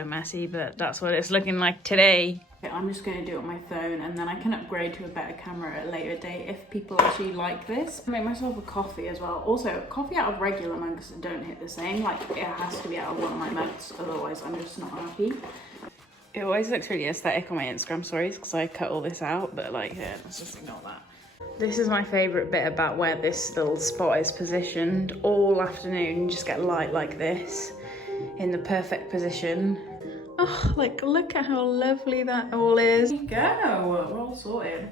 so messy, but that's what it's looking like today. Okay, I'm just going to do it on my phone, and then I can upgrade to a better camera at a later date if people actually like this. I make myself a coffee as well. Also, coffee out of regular mugs don't hit the same. Like, it has to be out of one of my mugs, otherwise I'm just not happy. It always looks really aesthetic on my Instagram stories because I cut all this out, but like, yeah, let's just ignore that. This is my favourite bit about where this little spot is positioned. All afternoon, you just get light like this in the perfect position. Oh, like, look at how lovely that all is. There you go, we're all sorted.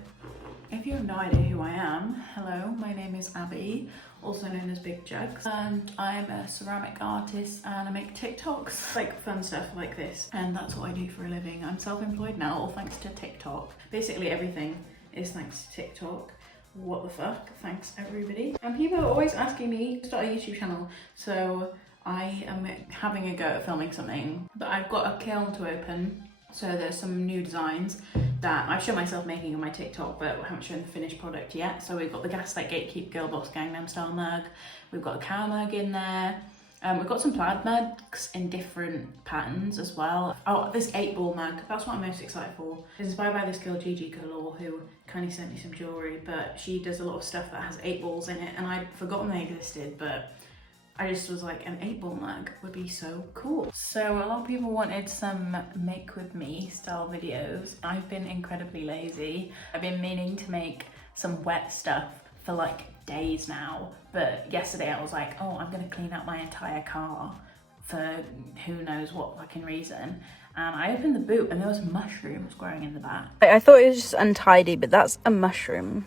If you have no idea who I am, hello, my name is Abby, also known as BigJugs, and I'm a ceramic artist and I make TikToks, like fun stuff like this, and that's what I do for a living. I'm self-employed now, all thanks to TikTok. Basically everything is thanks to TikTok. What the fuck, thanks everybody. And people are always asking me to start a YouTube channel, so I am having a go at filming something, but I've got a kiln to open, so there's some new designs that I've shown myself making on my TikTok, but I haven't shown the finished product yet. So we've got the Gaslight Gatekeep Girl Boss Gangnam Style mug, we've got a cow mug in there, we've got some plaid mugs in different patterns as well. Oh, this 8-ball mug, that's what I'm most excited for. It's inspired by this girl Gigi Galore who kindly sent me some jewellery, but she does a lot of stuff that has 8 balls in it, and I'd forgotten they existed, but I just was like, an 8-ball mug would be so cool. So a lot of people wanted some make with me style videos. I've been incredibly lazy. I've been meaning to make some wet stuff for like days now, but yesterday I was like, oh, I'm gonna clean out my entire car for who knows what fucking reason. And I opened the boot and there was mushrooms growing in the back. I thought it was just untidy, but that's a mushroom.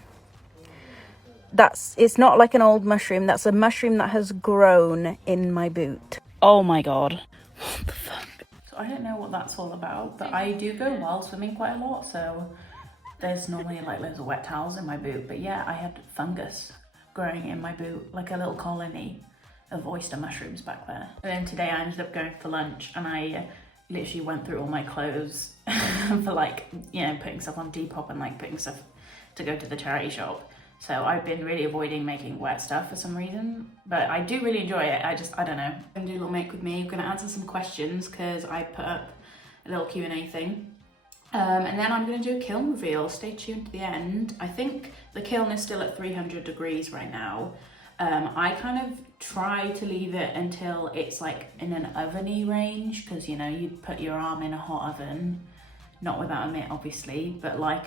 It's not like an old mushroom, that's a mushroom that has grown in my boot. Oh my god. What the fuck? So I don't know what that's all about, but I do go wild swimming quite a lot, so there's normally like loads of wet towels in my boot. But yeah, I had fungus growing in my boot, like a little colony of oyster mushrooms back there. And then today I ended up going for lunch and I literally went through all my clothes for like, you know, putting stuff on Depop and like putting stuff to go to the charity shop. So I've been really avoiding making wet stuff for some reason, but I do really enjoy it. I don't know. I'm gonna do a little make with me. I'm gonna answer some questions because I put up a little Q&A thing. And then I'm gonna do a kiln reveal. Stay tuned to the end. I think the kiln is still at 300 degrees right now. I kind of try to leave it until it's like in an oveny range, because you know, you'd put your arm in a hot oven, not without a mitt obviously, but like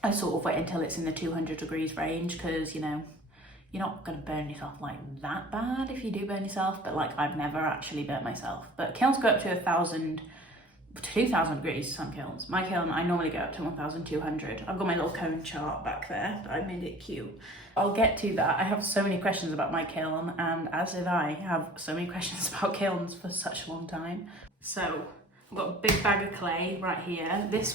I sort of wait until it's in the 200 degrees range, because you know, you're not gonna burn yourself like that bad if you do burn yourself, but like I've never actually burnt myself. But kilns go up to 1,000, 2,000 degrees, some kilns. My kiln, I normally go up to 1,200. I've got my little cone chart back there, but I made it cute. I'll get to that. I have so many questions about my kiln, and as did I have so many questions about kilns for such a long time. So, I've got a big bag of clay right here. This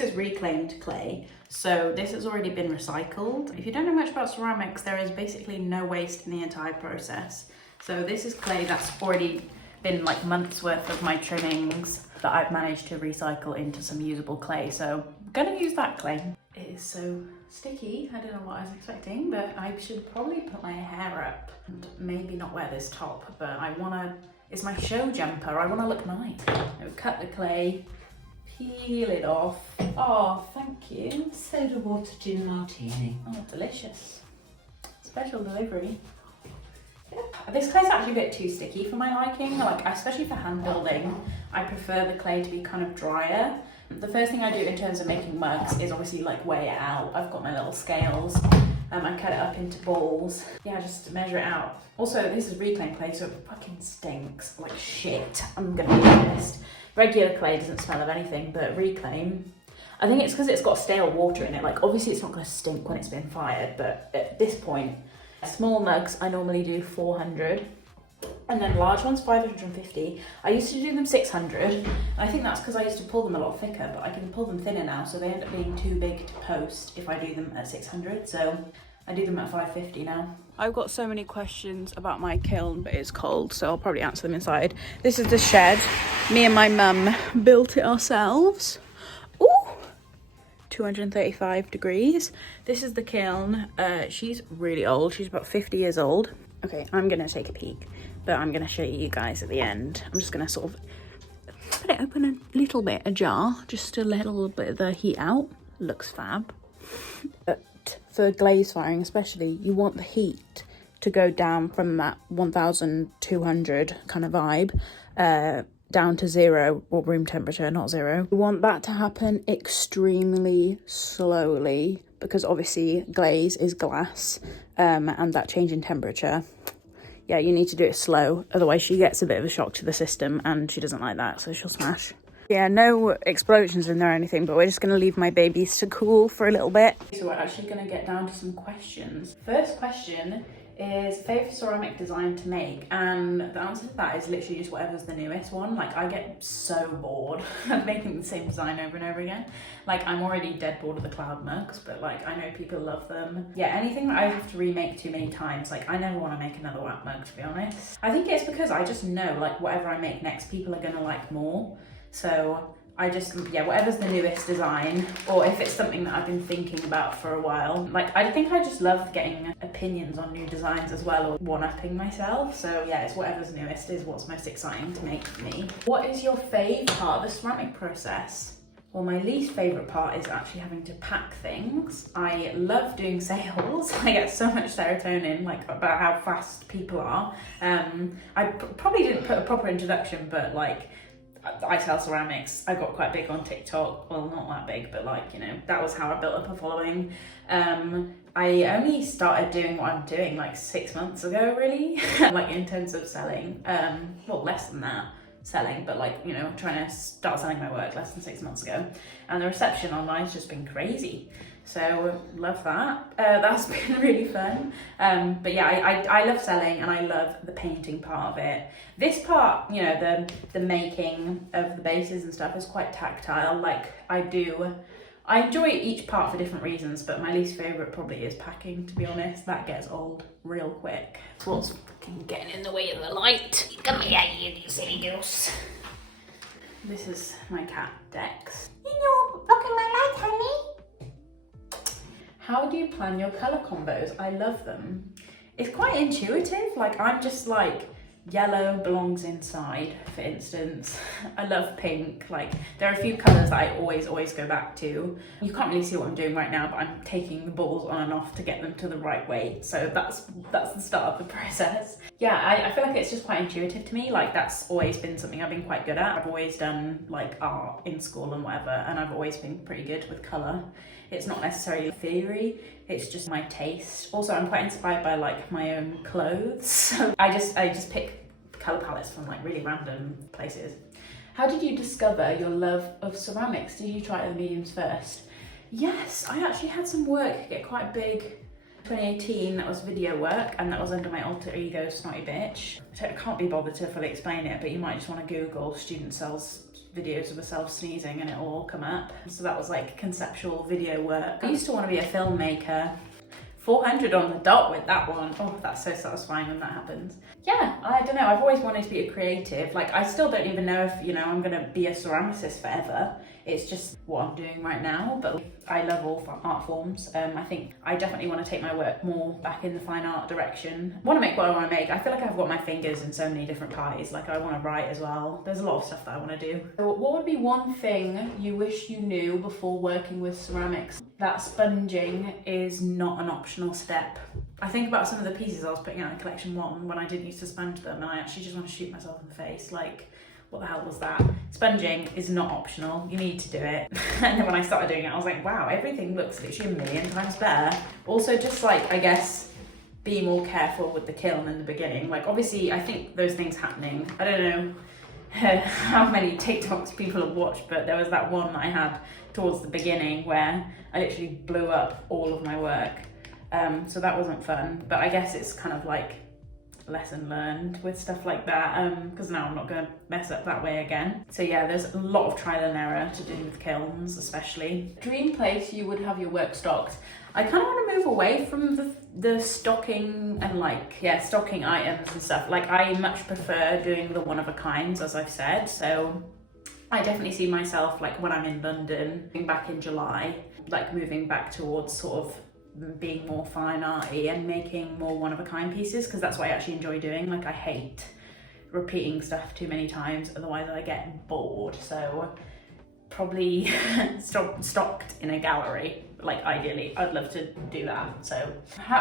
is reclaimed clay, so this has already been recycled. If you don't know much about ceramics, there is basically no waste in the entire process. So this is clay that's already been like months worth of my trimmings that I've managed to recycle into some usable clay, so I'm gonna use that clay. It is so sticky, I don't know what I was expecting, but I should probably put my hair up and maybe not wear this top, but it's my show jumper, I wanna look nice. I'll cut the clay, peel it off. Oh, thank you. Soda water gin martini. Oh, delicious. Special delivery. This clay's actually a bit too sticky for my liking, like especially for hand building. I prefer the clay to be kind of drier. The first thing I do in terms of making mugs is obviously like weigh it out. I've got my little scales. I cut it up into balls. Yeah, just measure it out. Also, this is reclaimed clay, so it fucking stinks like shit. I'm gonna be honest. Regular clay doesn't smell of anything, but reclaim, I think it's because it's got stale water in it. Like obviously it's not gonna stink when it's been fired, but at this point, small mugs I normally do 400, and then large ones 550. I used to do them 600, and I think that's because I used to pull them a lot thicker, but I can pull them thinner now, so they end up being too big to post if I do them at 600, so I do them at 550 now. I've got so many questions about my kiln, but it's cold, so I'll probably answer them inside. This is the shed. Me and my mum built it ourselves. Ooh, 235 degrees. This is the kiln. She's really old. She's about 50 years old. Okay, I'm gonna take a peek. but I'm gonna show you guys at the end. I'm just gonna sort of put it open a little bit ajar, just to let a little bit of the heat out. Looks fab. But for glaze firing especially, you want the heat to go down from that 1200 kind of vibe down to 0, or room temperature, not 0. You want that to happen extremely slowly, because obviously glaze is glass, and that change in temperature, yeah, you need to do it slow, otherwise she gets a bit of a shock to the system and she doesn't like that, so she'll smash. Yeah, no explosions in there or anything, but we're just going to leave my babies to cool for a little bit. So we're actually going to get down to some questions. First question is favourite ceramic design to make, and the answer to that is literally just whatever's the newest one. Like, I get so bored of making the same design over and over again. Like, I'm already dead bored of the cloud mugs, but like, I know people love them. Yeah, anything that I have to remake too many times, like, I never want to make another WOOOO mug, to be honest. I think it's because I just know, like, whatever I make next, people are gonna like more. So I just, yeah, whatever's the newest design, or if it's something that I've been thinking about for a while. Like, I think I just love getting opinions on new designs as well, or one-upping myself. So yeah, it's whatever's newest is what's most exciting to make for me. What is your favourite part of the ceramic process? Well, my least favourite part is actually having to pack things. I love doing sales. I get so much serotonin, like, about how fast people are. I probably didn't put a proper introduction, but like, I sell ceramics. I got quite big on TikTok. Well, not that big, but like, you know, that was how I built up a following. I only started doing what I'm doing like 6 months ago, really, like in terms of selling. Well, less than that selling, but like, you know, trying to start selling my work less than 6 months ago. And the reception online's just been crazy. So love that. That's been really fun. But yeah, I love selling, and I love the painting part of it. This part, you know, the making of the bases and stuff is quite tactile. Like, I enjoy each part for different reasons, but my least favourite probably is packing, to be honest. That gets old real quick. It's what's getting in the way of the light. Come here, you silly goose. This is my cat, Dex. You're blocking my light, honey. How do you plan your colour combos? I love them. It's quite intuitive. Like, I'm just like, yellow belongs inside, for instance. I love pink. Like, there are a few colours that I always go back to. You can't really see what I'm doing right now, but I'm taking the balls on and off to get them to the right weight. So that's the start of the process. Yeah, I feel like it's just quite intuitive to me. Like, that's always been something I've been quite good at. I've always done like art in school and whatever, and I've always been pretty good with colour. It's not necessarily theory, it's just my taste. Also, I'm quite inspired by like my own clothes. So I just pick colour palettes from like really random places. How did you discover your love of ceramics? Did you try the mediums first? Yes, I actually had some work get quite big. 2018, that was video work, and that was under my alter ego, Snotty Bitch. So I can't be bothered to fully explain it, but you might just want to Google student sells videos of herself sneezing and it'll all come up. So that was like conceptual video work. I used to want to be a filmmaker. 400 on the dot with that one. Oh, that's so satisfying when that happens. Yeah, I don't know, I've always wanted to be a creative. Like, I still don't even know if, you know, I'm gonna be a ceramicist forever. It's just what I'm doing right now, but I love all art forms. I think I definitely want to take my work more back in the fine art direction. I want to make what I want to make. I feel like I've got my fingers in so many different pies. Like, I want to write as well. There's a lot of stuff that I want to do. So what would be one thing you wish you knew before working with ceramics? That sponging is not an optional step. I think about some of the pieces I was putting out in collection 1 when I didn't used to sponge them, and I actually just want to shoot myself in the face. Like, what the hell was that? Sponging is not optional, you need to do it. And then when I started doing it, I was like, wow, everything looks literally a million times better. Also, just like, I guess, be more careful with the kiln in the beginning. Like, obviously, I think those things happening. I don't know how many TikToks people have watched, but there was that one that I had towards the beginning where I literally blew up all of my work. So that wasn't fun, but I guess it's kind of like lesson learned with stuff like that, because now I'm not going to mess up that way again. So yeah, there's a lot of trial and error to do with kilns, especially. Dream place you would have your work stocked. I kind of want to move away from the stocking and like, yeah, stocking items and stuff. Like, I much prefer doing the one-of-a-kinds, as I've said. So I definitely see myself, like, when I'm in London, back in July, like moving back towards sort of being more fine arty and making more one-of-a-kind pieces, because that's what I actually enjoy doing. Like, I hate repeating stuff too many times, otherwise I get bored. So probably stocked in a gallery. Like, ideally I'd love to do that. So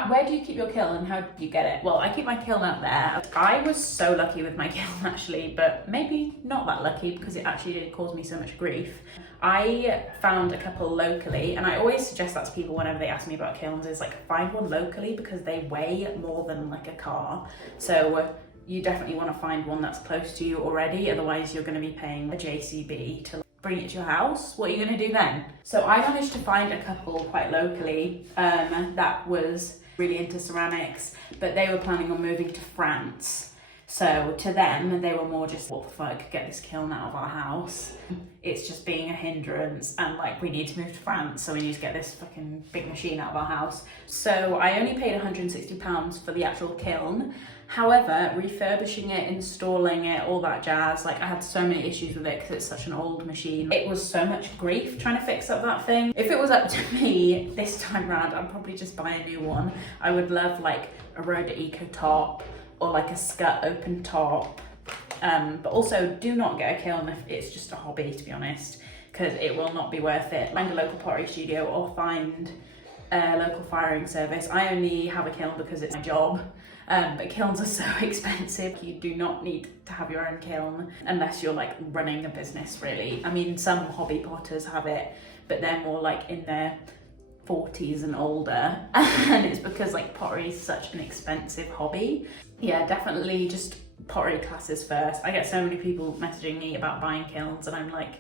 where do you keep your kiln and how do you get it? Well, I keep my kiln out there. I was so lucky with my kiln actually, but maybe not that lucky because it actually did cause me so much grief. I found a couple locally, and I always suggest that to people whenever they ask me about kilns, is like, find one locally because they weigh more than like a car. So you definitely want to find one that's close to you already, otherwise you're going to be paying a JCB to bring it to your house. What are you going to do then? So I managed to find a couple quite locally that was really into ceramics, but they were planning on moving to France. So to them, they were more just, what the fuck, get this kiln out of our house. It's just being a hindrance, and like, we need to move to France, so we need to get this fucking big machine out of our house. So I only paid £160 for the actual kiln. However, refurbishing it, installing it, all that jazz, like, I had so many issues with it because it's such an old machine. It was so much grief trying to fix up that thing. If it was up to me this time round, I'd probably just buy a new one. I would love like a Rhoda Eco top or like a Scut open top. But also, do not get a kiln if it's just a hobby, to be honest, because it will not be worth it. Find a local pottery studio or find a local firing service. I only have a kiln because it's my job. But kilns are so expensive. You do not need to have your own kiln unless you're like running a business, really. I mean, some hobby potters have it, but they're more like in their 40s and older, and it's because like pottery is such an expensive hobby. Yeah, definitely just pottery classes first. I get so many people messaging me about buying kilns, and I'm like,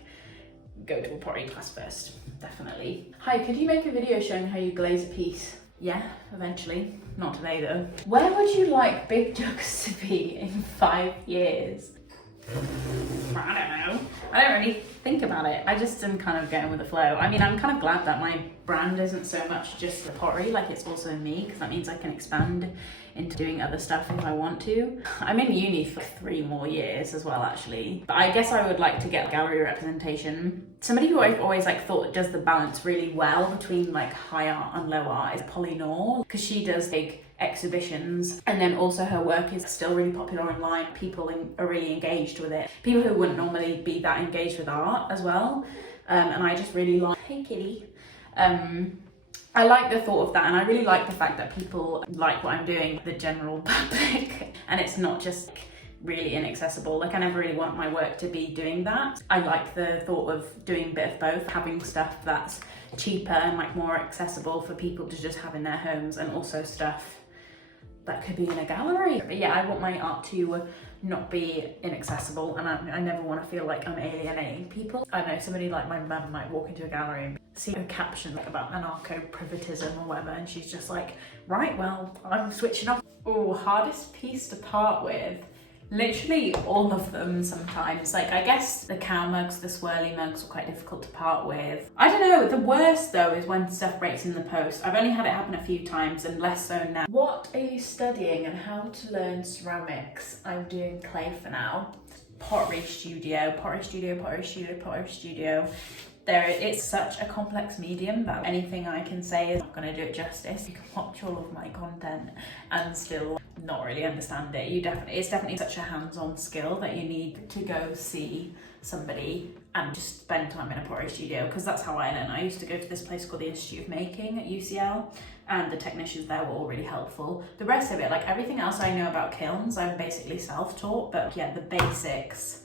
go to a pottery class first, definitely. Hi, could you make a video showing how you glaze a piece? Yeah, eventually. Not today though. Where would you like BigJugs to be in 5 years? I don't know. I don't really think about it. I just am kind of going with the flow. I mean, I'm kind of glad that my brand isn't so much just the pottery, like it's also me, because that means I can expand into doing other stuff if I want to. I'm in uni for 3 more years as well, actually. But I guess I would like to get gallery representation. Somebody who I've always like thought does the balance really well between like high art and low art is Polly Nor, because she does big exhibitions, and then also her work is still really popular online. People are really engaged with it. People who wouldn't normally be that engaged with art as well. And I just really like, hey kitty. I like the thought of that, and I really like the fact that people like what I'm doing, the general public, and it's not just really inaccessible. Like, I never really want my work to be doing that. I like the thought of doing a bit of both, having stuff that's cheaper and like more accessible for people to just have in their homes, and also stuff that could be in a gallery. But yeah, I want my art to not be inaccessible, and I never want to feel like I'm alienating people. I don't know, somebody like my mum might walk into a gallery and see a caption like about anarcho-privatism or whatever, and she's just like, right, well, I'm switching off. Oh, hardest piece to part with. Literally all of them sometimes. Like, I guess the cow mugs, the swirly mugs were quite difficult to part with. I don't know, the worst though is when stuff breaks in the post. I've only had it happen a few times and less so now. What are you studying and how to learn ceramics? I'm doing clay for now. Pottery studio, pottery studio, pottery studio, pottery studio. It's such a complex medium that anything I can say is not going to do it justice. You can watch all of my content and still not really understand it. It's definitely such a hands-on skill that you need to go see somebody and just spend time in a pottery studio, because that's how I learn. I used to go to this place called the Institute of Making at UCL, and the technicians there were all really helpful. The rest of it, like everything else I know about kilns, I'm basically self-taught, but yeah, the basics,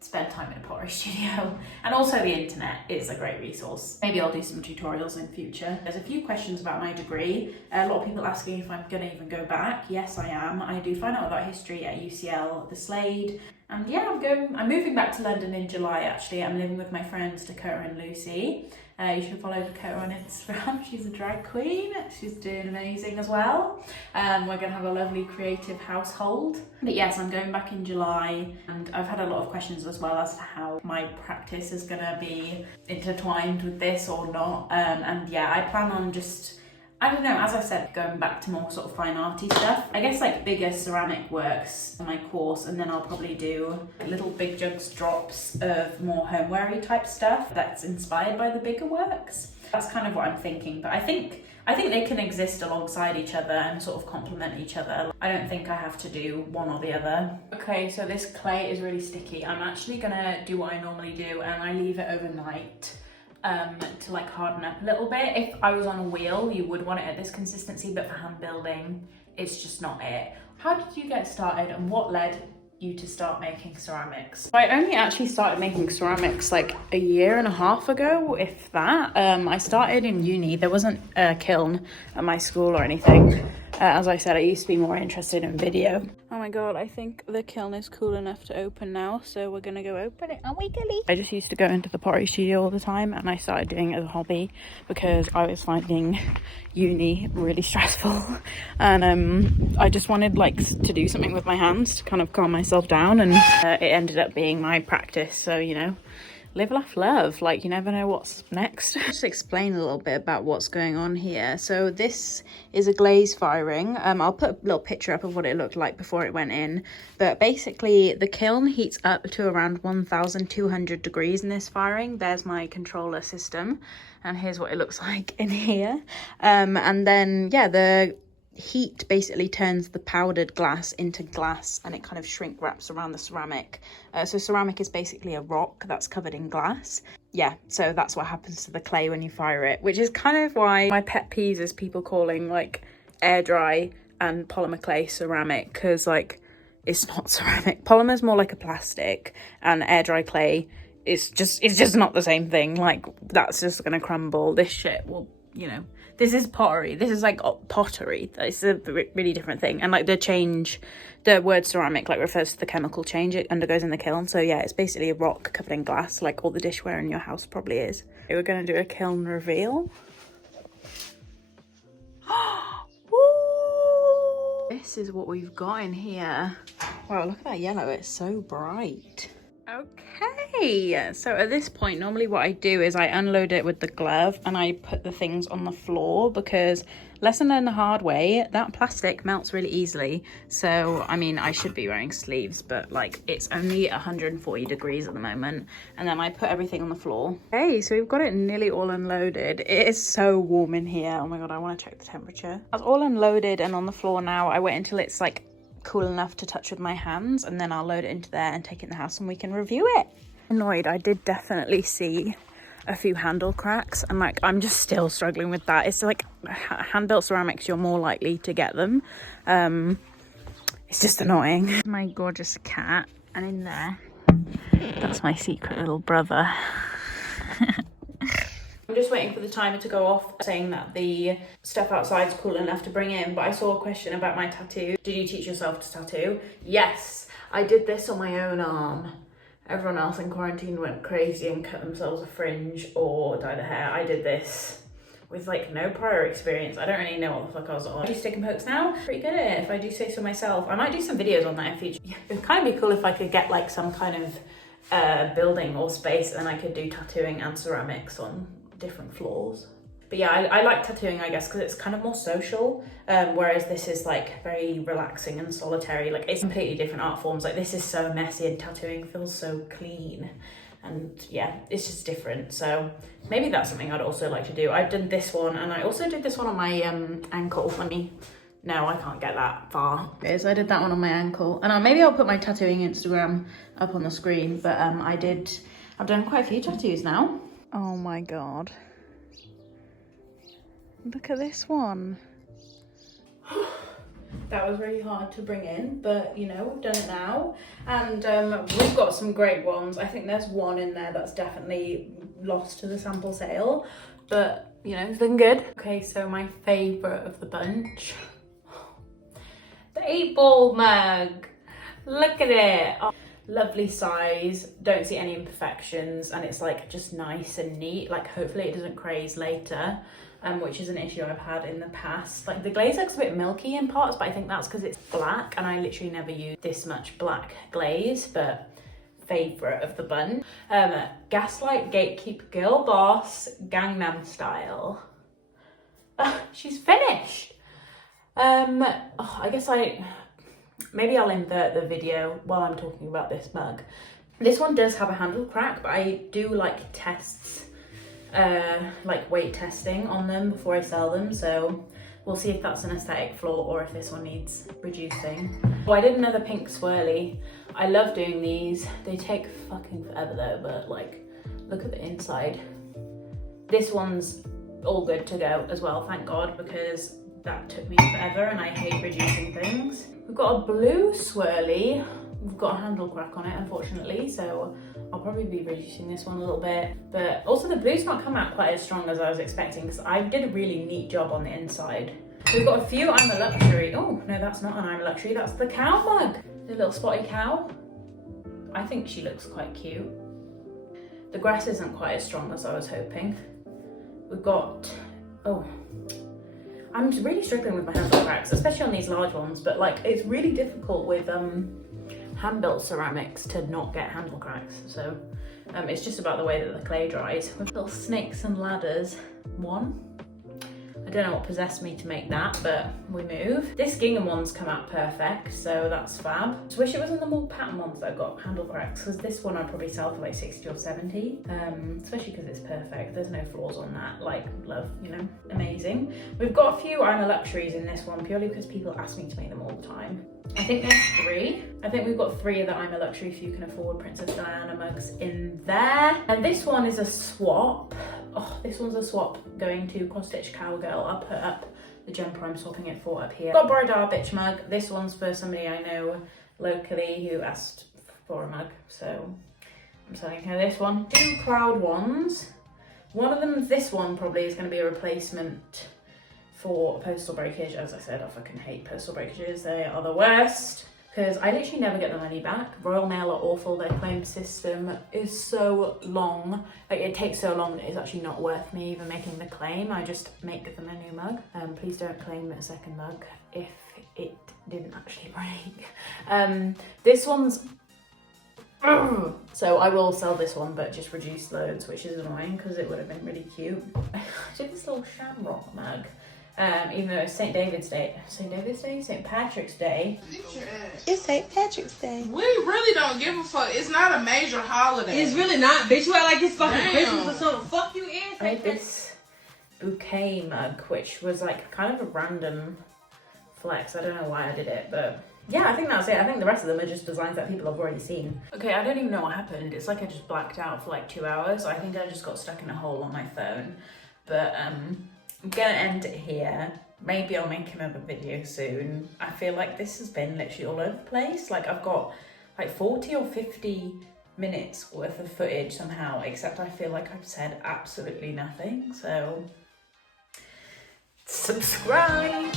spend time in a pottery studio. And also the internet is a great resource. Maybe I'll do some tutorials in future. There's a few questions about my degree. A lot of people asking if I'm gonna even go back. Yes, I am. I do find out about history at UCL, the Slade. And yeah, I'm moving back to London in July, actually. I'm living with my friends Dakota and Lucy. You should follow Dakota on Instagram. She's a drag queen. She's doing amazing as well. We're gonna have a lovely creative household. But yes, I'm going back in July, and I've had a lot of questions as well as to how my practice is gonna be intertwined with this or not. And yeah, I plan on just, I don't know, as I said, going back to more sort of fine arty stuff. I guess like bigger ceramic works on my course, and then I'll probably do little BigJugs drops of more homeware-y type stuff that's inspired by the bigger works. That's kind of what I'm thinking, but I think I think they can exist alongside each other and sort of complement each other. I don't think I have to do one or the other. Okay, so this clay is really sticky. I'm actually gonna do what I normally do, and I leave it overnight to like harden up a little bit. If I was on a wheel, you would want it at this consistency, but for hand building, it's just not it. How did you get started, and what led you to start making ceramics? I only actually started making ceramics like a year and a half ago, if that. I started in uni. There wasn't a kiln at my school or anything. As I said, I used to be more interested in video. Oh my god, I think the kiln is cool enough to open now, so we're gonna go open it, aren't we, Gilly? I just used to go into the pottery studio all the time, and I started doing it as a hobby because I was finding uni really stressful, and I just wanted like to do something with my hands to kind of calm myself down, and it ended up being my practice. So, you know, live, laugh, love. Like, you never know what's next. Just explain a little bit about what's going on here. So this is a glaze firing. I'll put a little picture up of what it looked like before it went in. But basically the kiln heats up to around 1,200 degrees in this firing. There's my controller system, and here's what it looks like in here. And then, yeah, the heat basically turns the powdered glass into glass, and it kind of shrink wraps around the ceramic. So ceramic is basically a rock that's covered in glass. Yeah, so that's what happens to the clay when you fire it, which is kind of why my pet peeve is people calling like air dry and polymer clay ceramic, because like it's not ceramic. Polymer's more like a plastic, and air dry clay it's just not the same thing. Like, that's just gonna crumble. This shit will, you know, this is pottery. This is like pottery. It's a really different thing. And like the word ceramic like refers to the chemical change it undergoes in the kiln. So yeah, it's basically a rock covered in glass, like all the dishware in your house probably is. We're gonna do a kiln reveal. This is what we've got in here. Wow, look at that yellow. It's so bright. Okay, so at this point, normally what I do is I unload it with the glove and I put the things on the floor, because lesson learned the hard way, that plastic melts really easily. So, I mean, I should be wearing sleeves, but like it's only 140 degrees at the moment. And then I put everything on the floor. Okay, so we've got it nearly all unloaded. It is so warm in here. Oh my God, I want to check the temperature. That's all unloaded and on the floor now. I wait until it's like cool enough to touch with my hands, and then I'll load it into there and take it in the house and we can review it. Annoyed, I did definitely see a few handle cracks, and like I'm just still struggling with that. It's like hand-built ceramics, you're more likely to get them. It's just annoying. My gorgeous cat, and in there, that's my secret little brother. I'm just waiting for the timer to go off, saying that the stuff outside is cool enough to bring in, but I saw a question about my tattoo. Did you teach yourself to tattoo? Yes, I did this on my own arm. Everyone else in quarantine went crazy and cut themselves a fringe or dyed their hair. I did this with like no prior experience. I don't really know what the fuck I was on. I do stick and pokes now. Pretty good at it, if I do say so myself. I might do some videos on that in future. Yeah, it'd kind of be cool if I could get like some kind of building or space, and I could do tattooing and ceramics on different floors. But yeah, I like tattooing, I guess, because it's kind of more social, whereas this is like very relaxing and solitary. Like, it's completely different art forms. Like, this is so messy and tattooing feels so clean, and yeah, it's just different. So maybe that's something I'd also like to do. I've done this one, and I also did this one on my ankle. No, I can't get that far. Okay, so I did that one on my ankle, and maybe I'll put my tattooing Instagram up on the screen, but I've done quite a few tattoos now. Oh my God. Look at this one. That was really hard to bring in, but you know, we've done it now. And we've got some great ones. I think there's one in there that's definitely lost to the sample sale, but you know, it's looking good. Okay, so my favorite of the bunch, the 8-ball mug. Look at it. Oh, lovely size, don't see any imperfections, and it's like just nice and neat. Like, hopefully it doesn't craze later, which is an issue I've had in the past. Like, the glaze looks a bit milky in parts, but I think that's because it's black, and I literally never use this much black glaze. But favorite of the bunch, Gaslight Gatekeeper Girl Boss Gangnam Style. She's finished. I guess maybe I'll invert the video while I'm talking about this mug. This one does have a handle crack, but I do like tests like weight testing on them before I sell them, so we'll see if that's an aesthetic flaw or if this one needs reducing. Oh, I did another pink swirly. I love doing these. They take fucking forever though, but like, look at the inside. This one's all good to go as well, thank God, because that took me forever and I hate reducing things. We've got a blue swirly. We've got a handle crack on it, unfortunately, so I'll probably be reducing this one a little bit. But also the blue's not come out quite as strong as I was expecting, because I did a really neat job on the inside. We've got a few I'm a Luxury. Oh, no, that's not an I'm a Luxury, that's the cow mug. The little spotty cow. I think she looks quite cute. The grass isn't quite as strong as I was hoping. We've got, oh, I'm really struggling with my handle cracks, especially on these large ones, but like it's really difficult with hand-built ceramics to not get handle cracks. So it's just about the way that the clay dries. With little snakes and ladders, one. I don't know what possessed me to make that, but we move. This gingham one's come out perfect, so that's fab. Just wish it was in the more pattern ones that got handle cracks, because this one I'd probably sell for like 60 or 70, especially because it's perfect. There's no flaws on that, like love, you know, amazing. We've got a few I'm a Luxuries in this one, purely because people ask me to make them all the time. I think there's 3. I think we've got 3 of the I'm a Luxury if you can afford Princess Diana mugs in there. And this one is a swap. Oh, this one's a swap going to Cross Stitch Cowgirl. I'll put up the jumper I'm swapping it for up here. Got Borrowed Our Bitch mug. This one's for somebody I know locally who asked for a mug, so I'm selling her this one. 2 cloud ones. One of them, this one probably is going to be a replacement for postal breakage. As I said, I fucking hate postal breakages. They are the worst, because I literally never get the money back. Royal Mail are awful. Their claim system is so long. Like, it takes so long that it's actually not worth me even making the claim. I just make them a new mug. Please don't claim a second mug if it didn't actually break. This one's... So I will sell this one, but just reduce loads, which is annoying because it would have been really cute. I did this little Shamrock Mug. Even though it's St. David's Day. St. David's Day? St. Patrick's Day. It's St. Patrick's Day. We really don't give a fuck. It's not a major holiday. It's really not, bitch. You act like it's fucking Christmas or something. Fuck you, I made this bouquet mug, which was like kind of a random flex. I don't know why I did it, but yeah, I think that's it. I think the rest of them are just designs that people have already seen. Okay, I don't even know what happened. It's like I just blacked out for like 2 hours. I think I just got stuck in a hole on my phone. But I'm gonna end it here. Maybe I'll make another video soon. I feel like this has been literally all over the place. Like, I've got like 40 or 50 minutes worth of footage somehow, except I feel like I've said absolutely nothing. So subscribe.